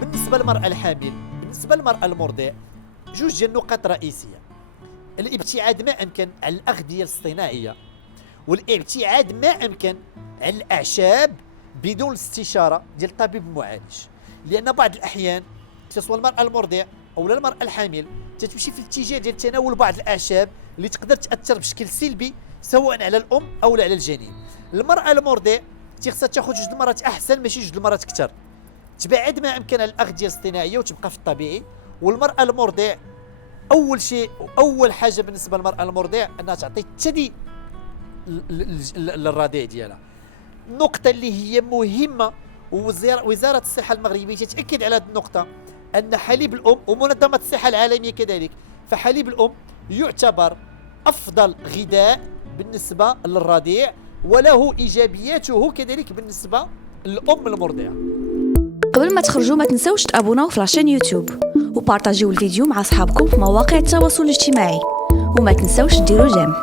بالنسبة للمرأة الحامل، بالنسبة للمرأة المرضع، جوج ديال النقاط رئيسية: الابتعاد ما أمكن عن الأغذية الاصطناعية، والابتعاد ما أمكن عن الأعشاب بدون الاستشارة ديال الطبيب المعالج. لأن بعض الأحيان سواء المرأة المرضع أو المرأة الحامل تتمشي في الاتجاه ديال تناول بعض الأعشاب اللي تقدر تأثر بشكل سلبي سواء على الأم أو على الجنين. المرأة المرضع خصها تاخذ جوج المرات أحسن ماشي جوج المرات أكثر، تبعد ما أمكن عن الأغذية الاصطناعية وتبقى في الطبيعي. والمرأة المرضع أول شيء وأول حاجة بالنسبة للمرأة المرضع أنها تعطي الثدي للرضيع ديالها. النقطة اللي هي مهمة، وزارة الصحة المغربية تتأكد على هذه النقطة، أن حليب الأم ومنظمة الصحة العالمية كذلك، فحليب الأم يعتبر أفضل غذاء بالنسبة للرضيع، وله إيجابياته كذلك بالنسبة للأم المرضعة. قبل ما تخرجوا ما تنسوش تابوناو في لاشين يوتيوب وبارطاجيو الفيديو مع أصحابكم في مواقع التواصل الاجتماعي، وما تنسوش ديروا جيم.